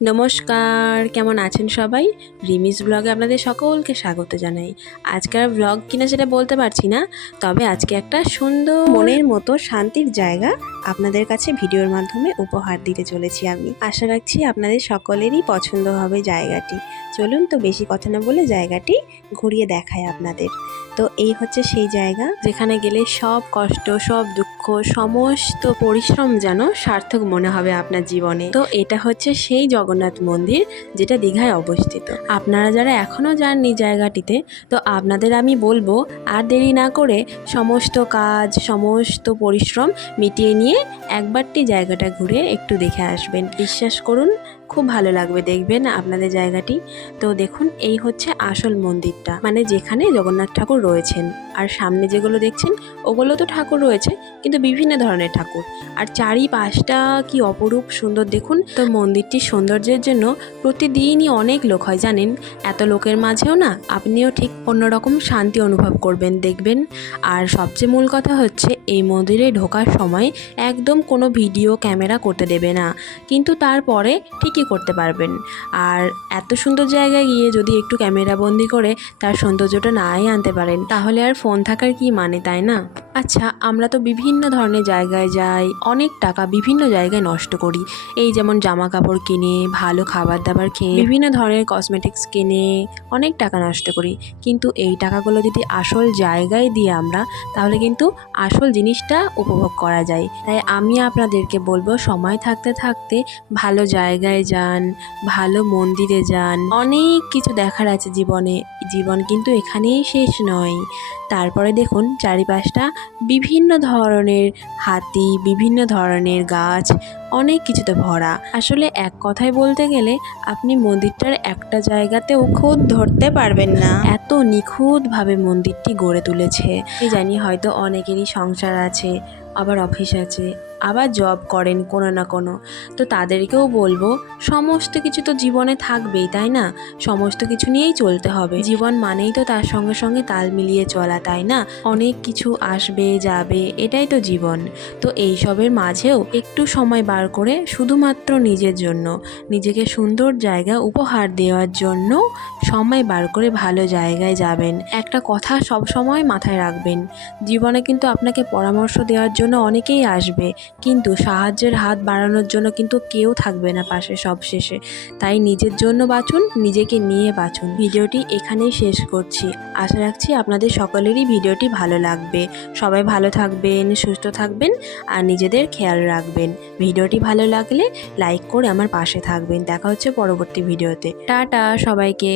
নমস্কার, কেমন আছেন সবাই? রিমিস ব্লগে আপনাদের সকলকে স্বাগত জানাই। আজকের ব্লগ কিনা সেটা বলতে পারছি না, তবে আজকে একটা সুন্দর মনের মতো শান্তির জায়গা আপনাদের কাছে ভিডিওর মাধ্যমে উপহার দিতে চলেছি আমি। আশা রাখছি আপনাদের সকলেরই পছন্দ হবে জায়গাটি। চলুন তো বেশি কথা না বলে জায়গাটি ঘুরিয়ে দেখায় আপনাদের। তো এই হচ্ছে সেই জায়গা যেখানে গেলে সব কষ্ট, সব দুঃখ, সমস্ত পরিশ্রম যেন সার্থক মনে হবে আপনার জীবনে। তো এটা হচ্ছে সেই জগন্নাথ মন্দির, যেটা দীঘায় অবস্থিত। আপনারা যারা এখনও যাননি জায়গাটিতে, তো আপনাদের আমি বলবো আর দেরি না করে সমস্ত কাজ, সমস্ত পরিশ্রম মিটিয়ে নিয়ে একবারটি জায়গাটা ঘুরে একটু দেখে আসবেন। বিশ্বাস করুন, খুব ভালো লাগবে দেখবেন আপনাদের জায়গাটি। তো দেখুন, এই হচ্ছে আসল মন্দিরটা, মানে যেখানে জগন্নাথ ঠাকুর রয়েছেন। আর সামনে যেগুলো দেখছেন ওগুলো তো ঠাকুর রয়েছে, কিন্তু বিভিন্ন ধরনের ঠাকুর। আর চারিপাশটা কি অপরূপ সুন্দর দেখুন। তো মন্দিরটির সৌন্দর্যের জন্য প্রতিদিনই অনেক লোক হয় জানেন। এত লোকের মাঝেও না আপনিও ঠিক অন্যরকম শান্তি অনুভব করবেন দেখবেন। আর সবচেয়ে মূল কথা হচ্ছে, এই মন্দিরে ঢোকার সময় একদম কোনো ভিডিও ক্যামেরা করতে দেবে না, কিন্তু তারপরে ঠিকই করতে পারবেন। আর এত সুন্দর জায়গায় গিয়ে যদি একটু ক্যামেরা বন্দি করে তার সৌন্দর্যটা নাই আনতে পারেন, তাহলে আর ফোন থাকার কি মানে, তাই না? আচ্ছা, আমরা তো বিভিন্ন ধরনের জায়গায় যাই, অনেক টাকা বিভিন্ন জায়গায় নষ্ট করি। এই যেমন জামা কাপড় কিনে, ভালো খাবার দাবার খেয়ে, বিভিন্ন ধরনের কসমেটিক্স কিনে অনেক টাকা নষ্ট করি। কিন্তু এই টাকাগুলো যদি আসল জায়গায় দিয়ে আমরা, তাহলে কিন্তু আসল জিনিসটা উপভোগ করা যায়। তাই আমি আপনাদেরকে বলবো, সময় থাকতে থাকতে ভালো জায়গায় যান, ভালো মন্দিরে যান। অনেক কিছু দেখার আছে জীবনে, জীবন কিন্তু এখানেই শেষ নয়। তারপরে দেখুন চারিপাশটা বিভিন্ন ধরনের হাতি, বিভিন্ন ধরনের গাছ, অনেক কিছুতে ভরা। আসলে এক কথায় বলতে গেলে আপনি মন্দিরটার একটা জায়গাতেও খুঁত ধরতে পারবেন না, এত নিখুঁতভাবে মন্দিরটি গড়ে তুলেছে। আমি জানি হয়তো অনেকেরই সংসার আছে, আবার অফিস আছে, আবার জব করেন কোনো না কোনো। তো তাদেরকেও বলবো, সমস্ত কিছু তো জীবনে থাকবেই, তাই না? সমস্ত কিছু নিয়েই চলতে হবে। জীবন মানেই তো তার সঙ্গে সঙ্গে তাল মিলিয়ে চলা, তাই না? অনেক কিছু আসবে যাবে, এটাই তো জীবন। তো এইসবের মাঝেও একটু সময় বার করে শুধুমাত্র নিজের জন্য, নিজেকে সুন্দর জায়গা উপহার দেওয়ার জন্য সময় বার করে ভালো জায়গায় যাবেন। একটা কথা সব সময় মাথায় রাখবেন, জীবনে কিন্তু আপনাকে পরামর্শ দেওয়ার জন্য অনেকেই আসবে, কিন্তু সাহায্যের হাত বাড়ানোর জন্য কিন্তু কেউ থাকবে না পাশে সব শেষে। তাই নিজের জন্য বাঁচুন, নিজেকে নিয়ে বাঁচুন। ভিডিওটি এখানেই শেষ করছি। আশা রাখছি আপনাদের সকলেরই ভিডিওটি ভালো লাগবে। সবাই ভালো থাকবেন, সুস্থ থাকবেন, আর নিজেদের খেয়াল রাখবেন। ভিডিওটি ভালো লাগলে লাইক করে আমার পাশে থাকবেন। দেখা হচ্ছে পরবর্তী ভিডিওতে। টাটা সবাইকে।